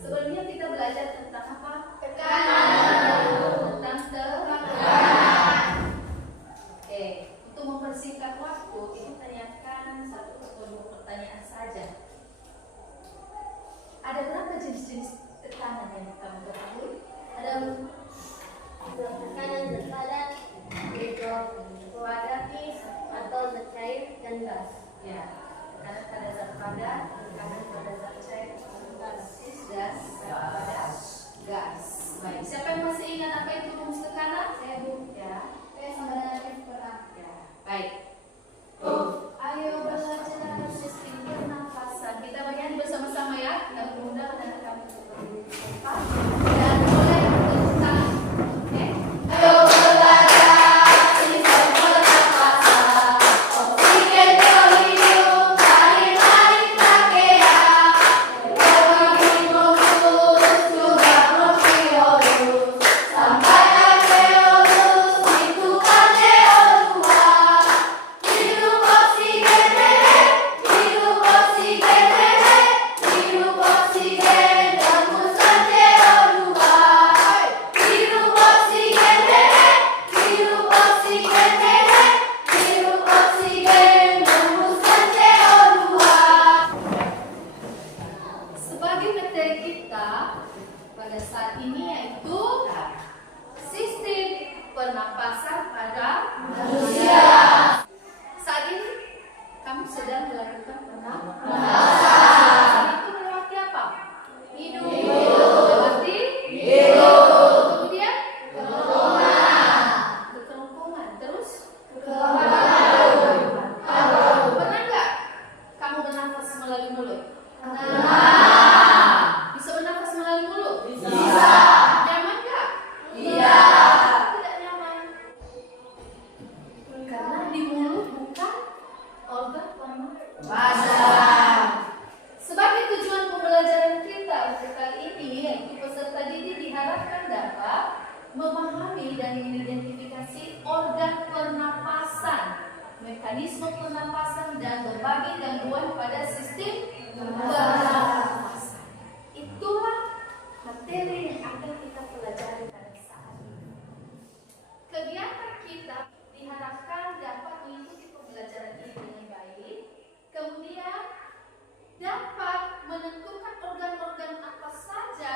Sebelumnya kita belajar tentang apa? Tekanan. Tentang tekanan. Oke, untuk mempersingkat waktu, ini tanyakan 1 atau 2 pertanyaan saja. Ada berapa jenis-jenis tekanan yang kamu ketahui? Ada tekanan berpadat, kuadratis, atau zat cair dan gas. ya, tekanan pada zat padat, tekanan pada zat cair, basis gas, pada gas. Baik, siapa yang masih ingat apa itu rumus tekanan? Saya Bu. Ya, P sama dengan F per A. ya. Baik. Ayo belajar sistem pernafasan. Kita bagian bersama-sama ya. Kita mengundang anak kami untuk berbicara. Dan mulai berbicara. Oke? Ayo belajar sistem pernafasan. Oksigen terhirup dari langit trakea. Berbagai bronkus juga bronkiolus. Sampai alveolus ditukan CO2. Hidup oksigen, hidup oksigen, hidup oksigen, hembusan CO2. Hidup oksigen, hidup oksigen, hidup oksigen, hembusan CO2. Sebagai materi kita pada saat ini yaitu sistem pernapasan pada manusia. Saat ini kamu sedang melakukan pernapasan. Itu melewati apa? Hidup. Melewati hidup. Kemudian kerongkongan. Terus pernah nggak kamu bernafas melalui mulut? Bisa bernafas melalui mulut? Bisa. Nyaman nggak? Iya. Tidak nyaman. Karena di mulut bukan organ pernapasan. Sebagai tujuan pembelajaran kita untuk kali ini, yaitu peserta didik diharapkan dapat memahami dan mengidentifikasi organ pernapasan, mekanisme pernapasan, dan berbagai gangguan pada sistem pernapasan. Itulah materi yang akan kita pelajari pada saat ini. Kegiatan kita diharapkan dapat mengikuti pembelajaran ini dengan baik, kemudian dapat menentukan organ-organ apa saja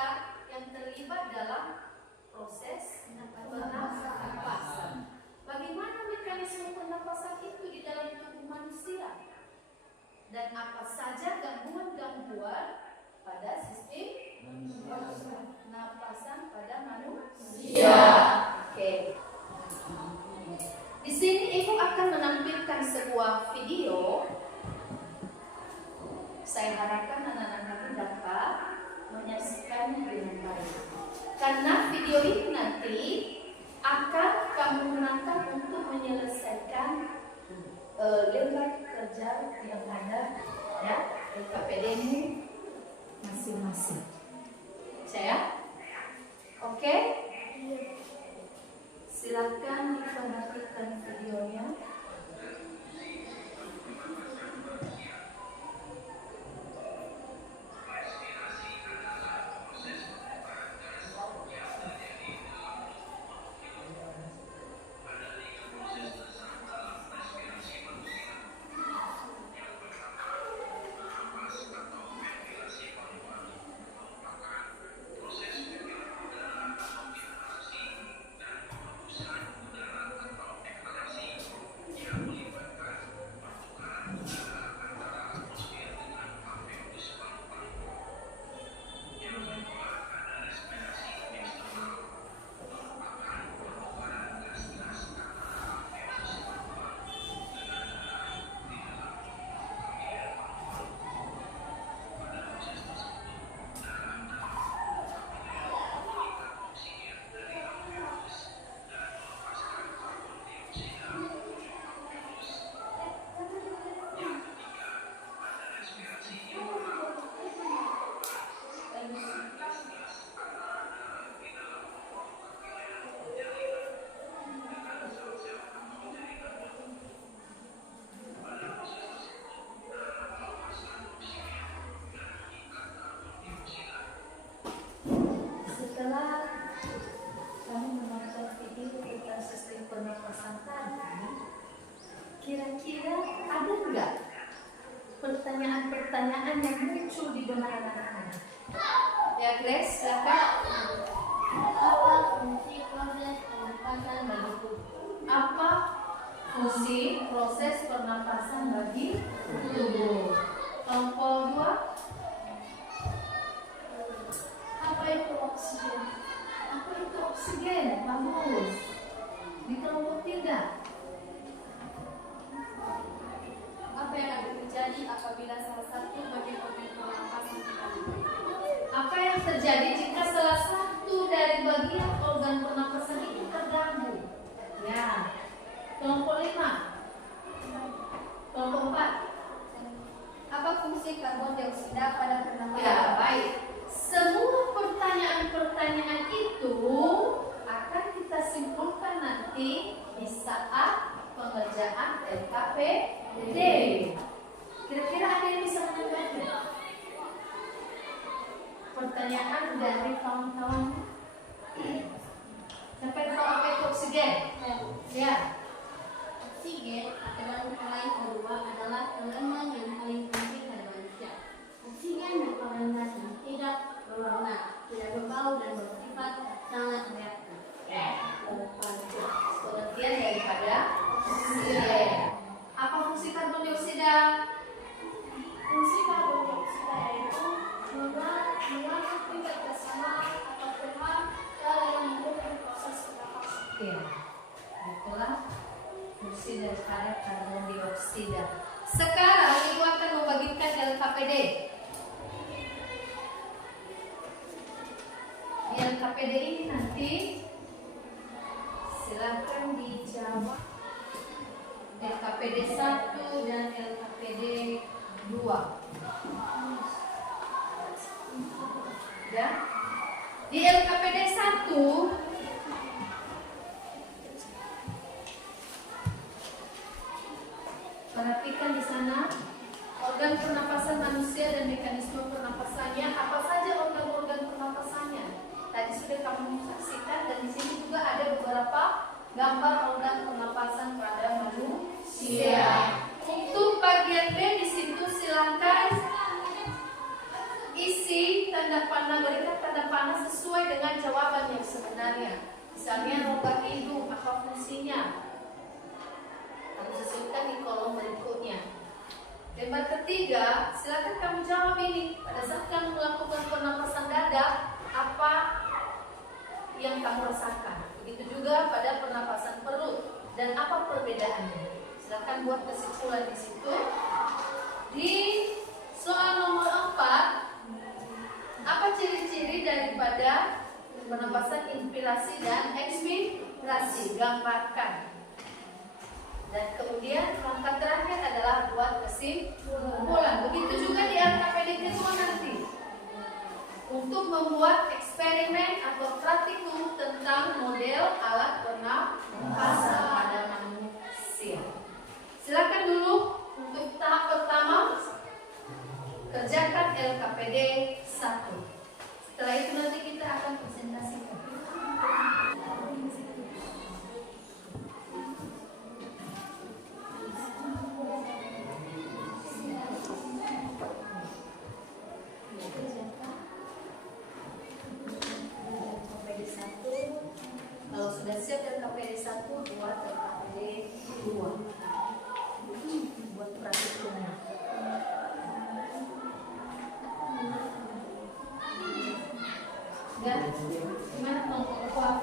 yang terlibat dalam proses pernapasan. Bagaimana mekanisme pernapasan itu di dalam tubuh manusia? Dan apa saja gangguan-gangguan pada sistem pernapasan pada manusia? Oke. Di sini Ibu akan menampilkan sebuah video. Saya harapkan anak-anak kami dapat menyaksikannya dengan baik. Karena video ini nanti akan kamu gunakan untuk menyelesaikan lembar kerja yang ada ya LKPD-mu masing-masing. Saya? Oke? Silakan diperhatikan videonya. pertanyaan-pertanyaan yang muncul di benak anak-anak. Ya Grace, silakan. Apa fungsi proses pernapasan bagi tubuh? Apa fungsi proses pernapasan bagi tubuh? Kelompok 2. Apa itu oksigen? Apa itu oksigen? Bagus. Di kelompok 3. Apa yang akan terjadi apabila salah satu bagian organ pernapasan terganggu? Apa yang terjadi jika salah satu dari bagian organ pernapasan itu terganggu? Ya. Kelompok 5. Kelompok 4. Apa fungsi karbon dioksida pada pernapasan? Ya, baik. Semua pertanyaan-pertanyaan itu akan kita simpulkan nanti di saat pengerjaan LKPD. Kira-kira ada yang bisa menanggapi? Pertanyaan dari kawan-kawan. Siapa yang tahu apa itu oksigen? Ya. Oksigen adalah selain O2 adalah elemen yang paling penting pada manusia. Oksigen merupakan gas yang tidak berwarna, tidak berbau dan bersifat sangat reaktif. Pengertian daripada oksigen. Apa fungsi karbon dioksida? Fungsi karbon dioksida yaitu mengangkat tingkat kesamaan atau pH dalam mendukung proses pernapasan. Ya. Itulah fungsi daripada karbon dioksida. Sekarang Ibu akan membagikan LKPD. Di LKPD ini nanti silakan dijawab LKPD 1 dan LKPD 2. Ya. Di LKPD 1 perhatikan di sana organ pernapasan manusia dan mekanisme pernapasannya. Apa saja organ-organ pernapasannya? Tadi sudah kamu saksikan dan di sini juga ada beberapa gambar organ pernapasan pada manusia. Untuk bagian B di situ silakan isi tanda panah, berikan tanda panah sesuai dengan jawaban yang sebenarnya. Misalnya rongga hidung, apa fungsinya? Kamu susunkan di kolom berikutnya. Lembar ketiga, silakan kamu jawab ini. Pada saat kamu melakukan pernapasan dada, apa yang kamu rasakan? Begitu juga pada pernapasan perut. Dan apa perbedaannya? Silakan buat kesimpulan di situ. Di soal nomor 4, apa ciri-ciri daripada pernapasan inspirasi dan ekspirasi? Gambarkan. Dan kemudian langkah terakhir adalah buat kesimpulan. Begitu juga di LKPD kedua nanti. Untuk membuat eksperimen atau praktikum tentang model alat pernapasan pada manusia. Silakan dulu untuk tahap pertama kerjakan LKPD 1. Setelah itu nanti kita akan presentasikan. Kalau sudah siap LKPD 1, buat LKPD 2. Buat praktikumnya. Dan gimana kelompok kuat?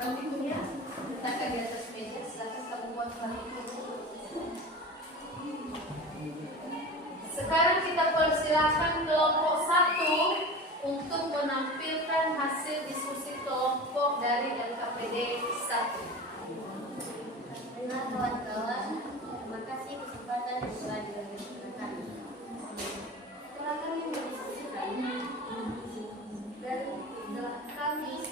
Praktikumnya letakkan di atas meja. Silakan kamu buat praktikum. Sekarang kita persilakan kelompok 1 untuk menampilkan hasil diskusi kelompok dari LKPD 1. Nah, kawan-kawan, terima kasih kesempatan yang telah diberikan. Setelah kami mendiskusikan dan setelah kami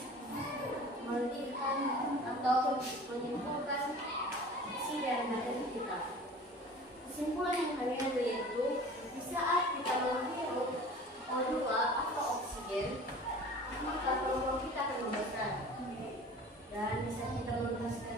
melihat atau menyimpulkan isi dari materi kita. Kesimpulan yang kami ambil yaitu di saat kita menghirup O2 atau oksigen, maka paru-paru kita akan membesar. Dan bisa kita melepaskan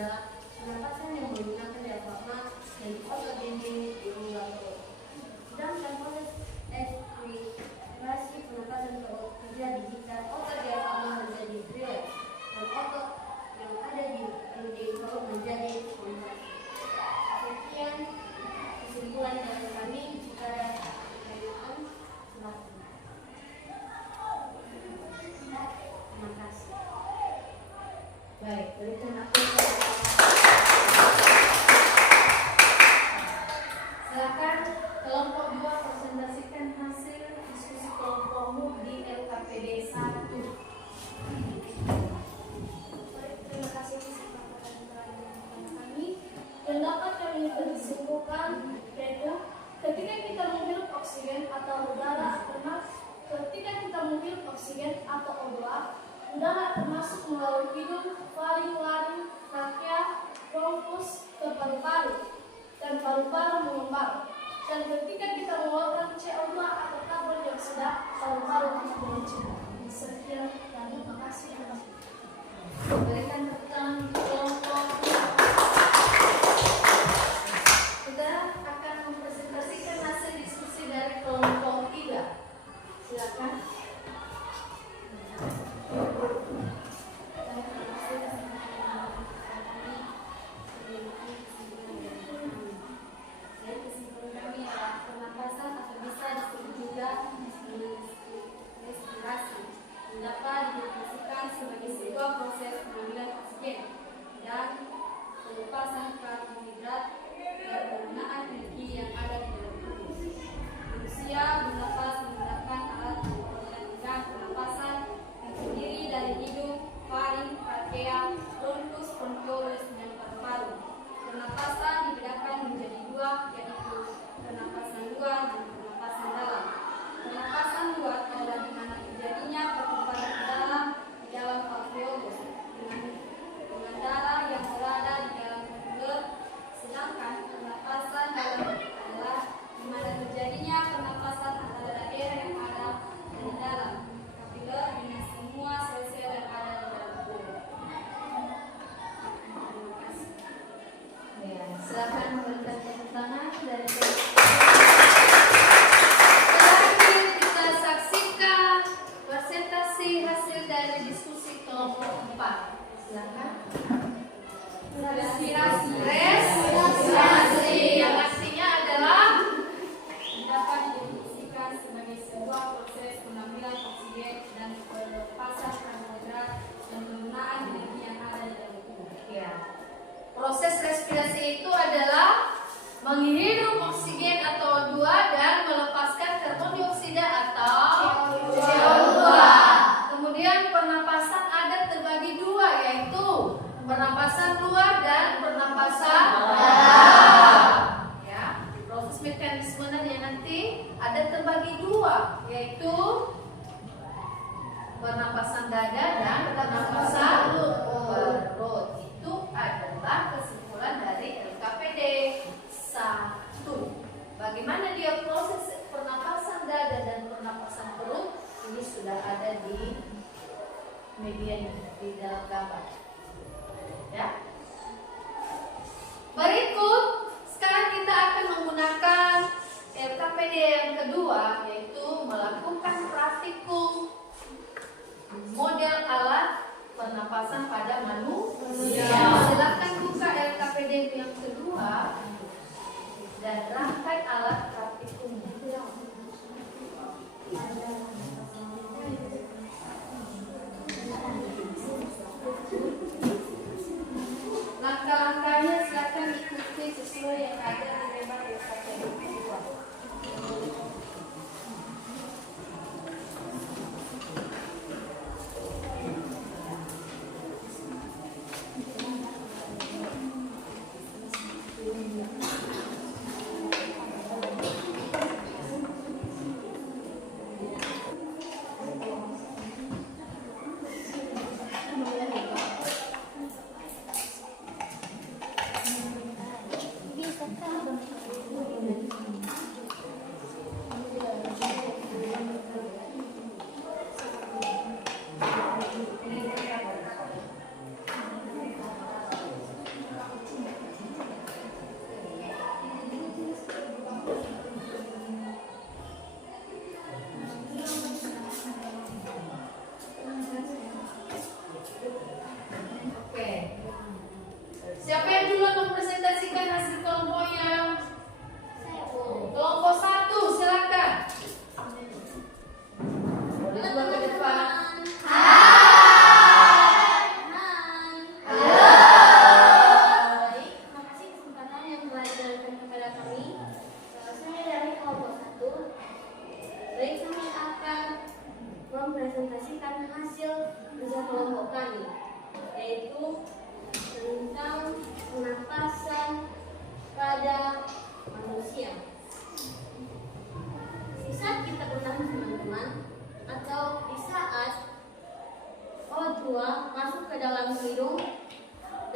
adalah pernapasan yang menggunakan diafragma dan otot dinding di rongga perut. Sedangkan proses ekspirasi pernapasan perut terjadi jika otot diafragma menjadi rileks dan otot yang ada di dinding perut menjadi kontraksi. Sekian kesimpulan dari kami. Jika ada pertanyaan, silakan. Terima kasih. Baik, berikan aku. Silakan kelompok 2 presentasikan hasil diskusi kelompokmu di LKPD 1. Terima kasih atas kesempatan kami. Dan dapat kami simpulkan yaitu ketika kita menghirup oksigen atau udara udara akan masuk melalui hidung, faring, trachea, bronkus ke paru-paru dan paru-paru mengembang. Dan ketika kita mengeluarkan CO2 atau karbon dioksida, paru-paru akan mengecil. Sekian dan terima kasih atas. Berikan tepuk tangan kelompok. Kita akan mempresentasikan hasil diskusi dari kelompok 3. Silakan. Dapat didefinisikan sebagai sebuah proses pengambilan oksigen dan pelepasan karbohidrat dan penggunaan energi yang ada di dalam tubuh. Manusia bernapas menggunakan alat penggunaan pernapasan yang terdiri dari hidung, faring, trachea, bronkus, bronkiolus, dan paru-paru. Pernapasan dibedakan menjadi 2, yaitu pernapasan luar dan pernapasan dalam. Pernapasan luar adalah di mana terjadinya pertumpahan dalam di dalam alveolus dengan darah yang berada di dalam alveolus, sedangkan pernapasan dalam adalah di mana terjadinya pernapasan antara daerah yang ada di dalam kapiller dengan semua sel-sel yang ada di dalam tubuh. Terima kasih. Ya, silakan memberikan tepuk tangan dari hasil dari diskusi kelompok 4. Silakan. Respirasi. Yang artinya adalah dapat didefinisikan sebagai sebuah proses pengambilan oksigen dan pelepasan karbohidrat dan penggunaan energi yang ada di dalam tubuh. ya. Proses respirasi itu adalah menghirup oksigen atau O2 dan melepaskan karbon dioksida atau CO2. Kemudian pernapasan ada terbagi 2, yaitu pernapasan luar dan pernapasan dalam. Ya, proses mekanismenya nanti ada terbagi 2, yaitu pernapasan dada dan pernapasan perut. Itu adalah kesimpulan dari LKPD 1. Bagaimana dia proses pernapasan dada dan pernapasan perut? Ini sudah ada di media ini, di dalam gambar. Ya.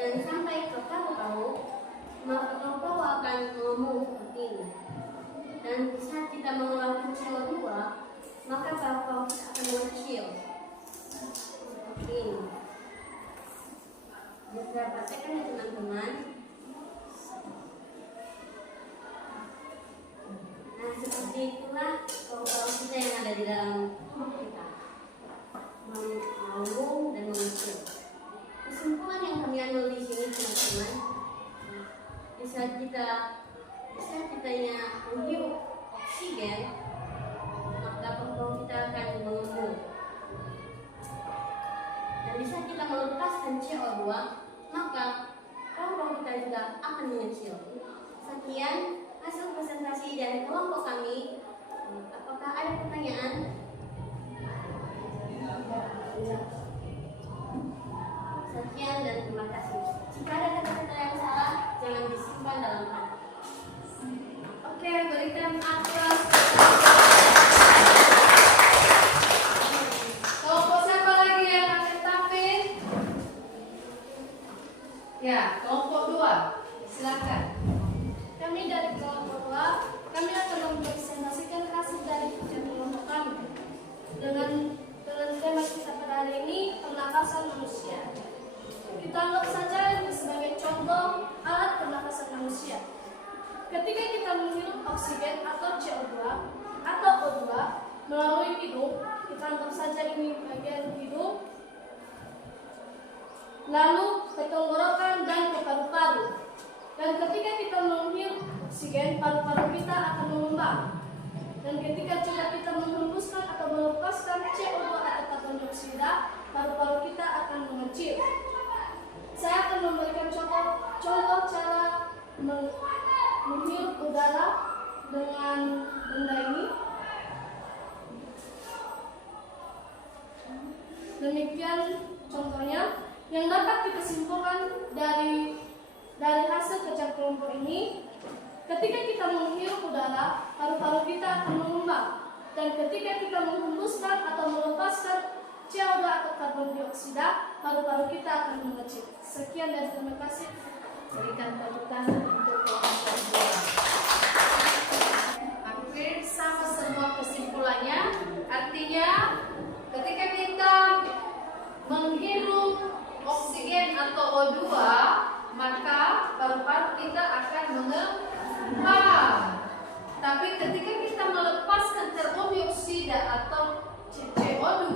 dan sampai ke paru-paru, maka paru-paru akan mengembung seperti ini. Dan saat kita mengeluarkan CO2, maka paru-paru kita akan mengecil seperti ini. Bisa praktekkan ya teman-teman. Nah, seperti itulah paru-paru kita yang ada di dalam tubuh kita, mengembung dan mengecil. Kesimpulan yang kami ambil di sini teman-teman, di saat kitanya menghirup oksigen, maka paru-paru kita akan mengembung. Dan di saat kita melepaskan CO2, maka paru-paru kita juga akan mengecil. Sekian hasil presentasi dari kelompok kami. Apakah ada pertanyaan? Sekian dan terima kasih. Jika ada kata-kata yang salah, jangan disimpan dalam hati. Oke, berikan aplaus. Kelompok siapa lagi yang akan tampil? Ya, kelompok 2. Silakan. Kami dari kelompok 2, kami akan mempresentasikan hasil dari kerja kelompok kami dengan tema kita pada hari ini, pernapasan manusia. Kita anggap saja ini sebagai contoh alat pernapasan manusia. Ketika kita menghirup oksigen atau CO2 atau O2 melalui hidung, kita anggap saja ini bagian hidung, lalu ke tenggorokan dan ke paru-paru. Dan ketika kita menghirup oksigen, paru-paru kita akan mengembang. Dan ketika juga kita menghembuskan atau melepaskan CO2 atau karbon dioksida, paru-paru kita akan mengecil. Saya akan memberikan contoh cara menghirup udara dengan benda ini. Demikian contohnya yang dapat kita simpulkan dari hasil kerja kelompok ini. Ketika kita menghirup udara, paru-paru kita akan mengembang. Dan ketika kita menghembuskan atau melepaskan CO2 atau karbon dioksida, paru-paru kita akan mengecil. Sekian dan terima kasih. Berikan tepuk tangan untuk kelompok 2. Hampir sama semua kesimpulannya. Artinya, ketika kita menghirup oksigen atau O2, maka paru-paru kita akan mengembang. Tapi ketika kita melepaskan karbon dioksida atau CO2,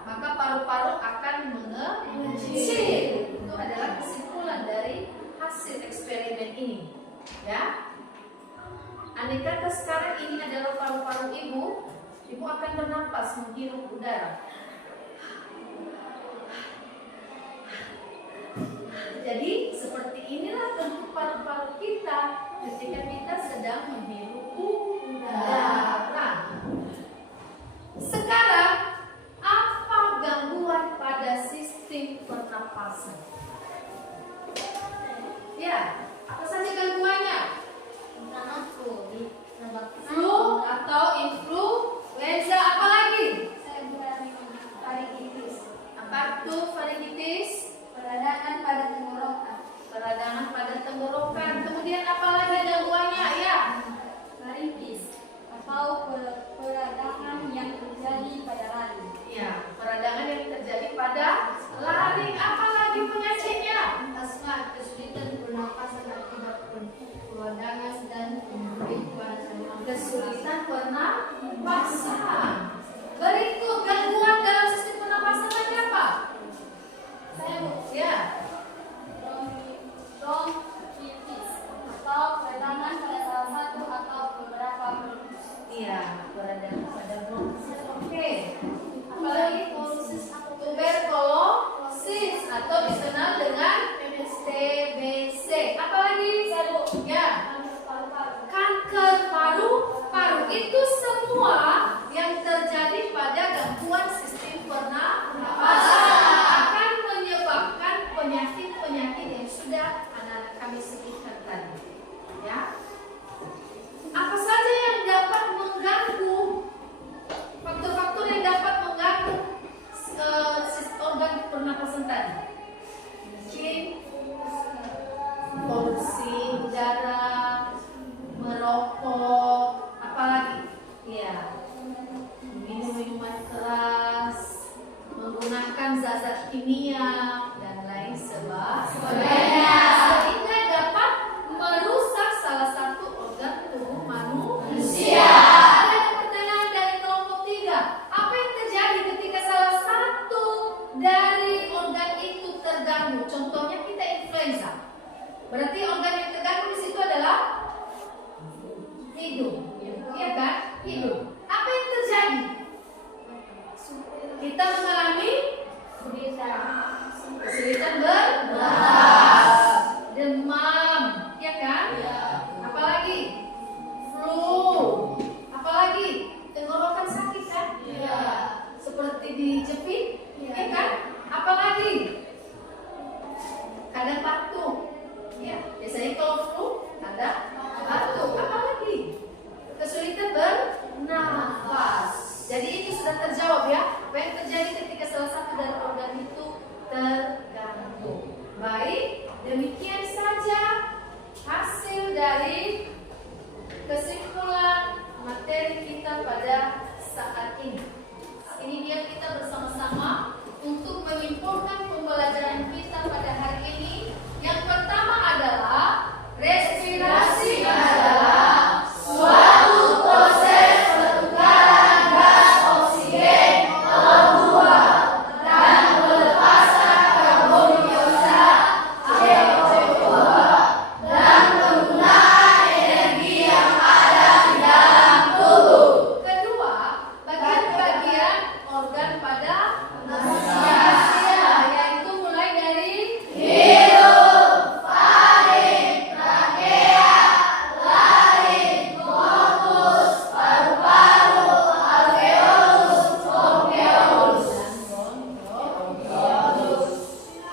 maka paru-paru akan mengecil. Itu adalah kesimpulan dari hasil eksperimen ini. Ya, andai kata sekarang ini adalah paru-paru ibu akan bernapas menghirup udara. Jadi seperti inilah bentuk paru-paru kita ketika kita sedang menghirup udara. Sekarang apa gangguan pada sistem pernapasan? Ya, apa saja gangguannya? Flu atau influenza, apa lagi? Faringitis. Apa itu faringitis? Peradangan pada tenggorokan. Peradangan pada tenggorokan. Kemudian apa lagi gangguannya? Ya, Faringitis. apa Berarti organ yang terganggu di situ adalah hidung. Iya kan? Hidung. Apa yang terjadi? Kita mengalami kesulitan bernafas, demam, ya kan? Apalagi flu, apalagi tenggorokan sakit kan? Seperti dijepit, ya kan? Apalagi kadang batuk, ya. Biasanya kalau flu ada batuk, apalagi kesulitan bernafas. Jadi itu sudah terjawab ya. Apa yang terjadi ketika salah satu dari organ itu terganggu. Baik, demikian saja hasil dari kesimpulan materi kita pada saat ini. Ini dia kita bersama-sama untuk menyimpulkan pembelajaran kita pada hari ini. Yang pertama adalah respirasi adalah suatu proses pertukaran gas oksigen O2 dan pelepasan karbon dioksida CO2 dan penggunaan energi yang ada di dalam tubuh. Kedua, bagian-bagian organ pada manusia, yaitu mulai dari hidung, faring, trakea, laring, glottis, paru-paru, alveolus, bronkeolus,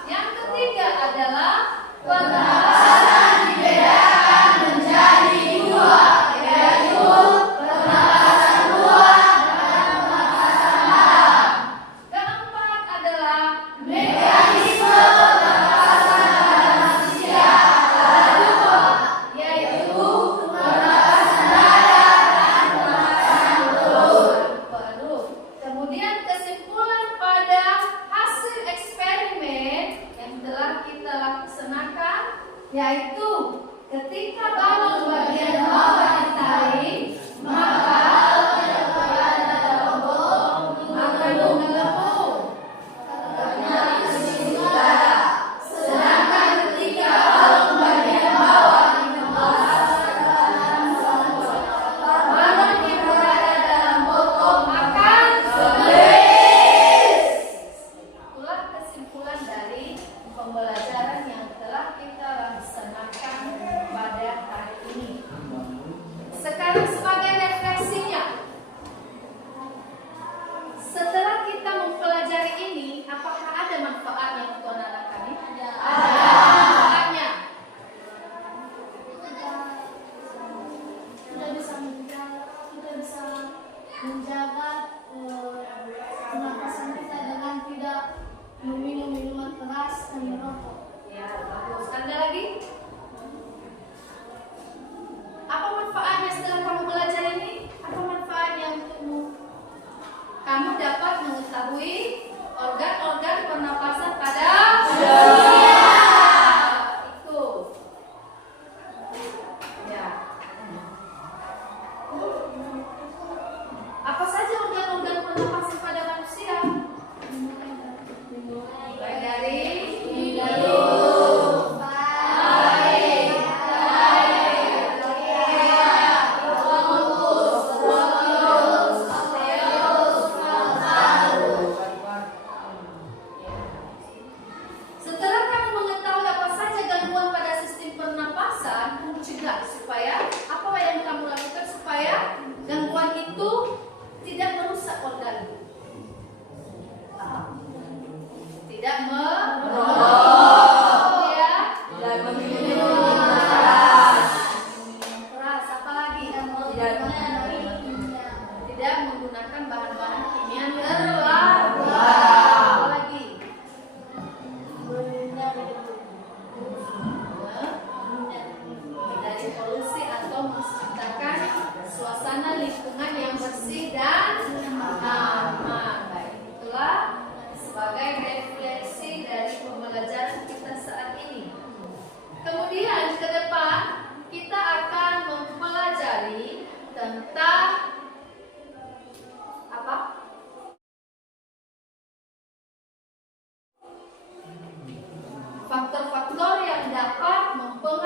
Yang ketiga adalah pernapasan dibedakan menjadi dua, yaitu pernapasan luar dan pernapasan dalam. Keempat adalah mekanisme pernapasan pada manusia ada dua, yaitu pernapasan dada dan pernapasan perut. Kemudian kesimpulan pada hasil eksperimen yang telah kita laksanakan, yaitu ketika balon bagian bawah ditarik, maka akan menggelembung. Sedangkan ketika balon bagian bawah balon yang berada dalam botol akan gelis. Itulah kesimpulan dari pembelajaran yang telah kita laksanakan pada hari ini. Sekarang sebagai refleksinya, setelah kita mempelajari ini, apakah ada manfaatnya untuk anak-anak kami? Ada manfaatnya. Kita bisa menjaga pernapasan kita dengan tidak meminum minuman keras dan merokok. Ya, bagus. Ada lagi? Apa manfaatnya setelah kamu belajar ini? Apa manfaatnya untukmu? Kamu dapat mengetahui organ-organ pernapasan pada manusia. Itu. Ya. Apa saja organ-organ pernapasan pada manusia? Mulai dari hidung, faring, trakea, glottis, bronkiolus, alveolus, paru-paru. Setelah kamu mengetahui apa saja gangguan pada sistem pernapasan, kamu cegah supaya apa yang kamu lakukan supaya gangguan itu tidak merusak organ. Tidak merokok, ya. Keras, apalagi tidak menggunakan bahan-bahan kimia terlarang. Apalagi dari polusi atau menciptakan suasana lingkungan yang bersih dan aman. Baik, itulah sebagai refleksi dari pembelajaran kita saat ini. Kemudian ke depan kita akan mempelajari tentang apa? Faktor-faktor yang dapat mempengaruhi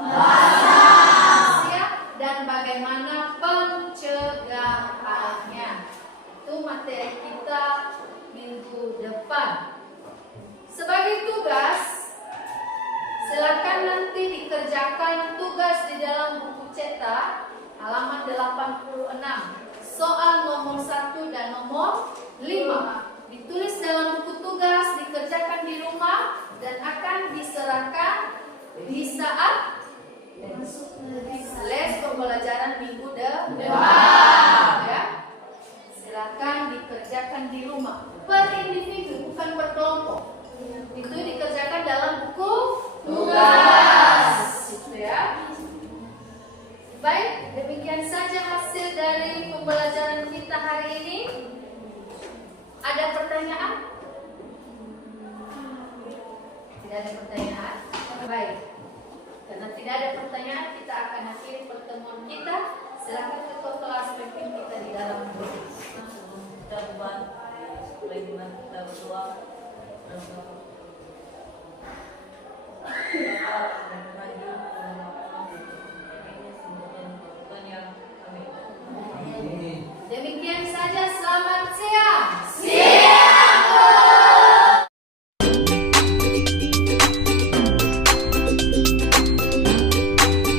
Rahasia dan bagaimana pencegahannya. Itu materi kita minggu depan. Sebagai tugas, silakan nanti dikerjakan tugas di dalam buku cetak halaman 86. Soal nomor 1 dan nomor 5. Ditulis dalam buku tugas, dikerjakan di rumah dan akan diserahkan di saat les pembelajaran minggu depan. Ya. Silakan dikerjakan di rumah per individu, bukan per kelompok. Itu dikerjakan dalam buku tugas. Gitu ya. Baik, demikian saja hasil dari pembelajaran kita hari ini. Ada pertanyaan? Tidak ada pertanyaan? Baik. Karena tidak ada pertanyaan, kita akan akhiri pertemuan kita. Silakan ketua kelas pimpin kita di dalam doa. Kita berdoa.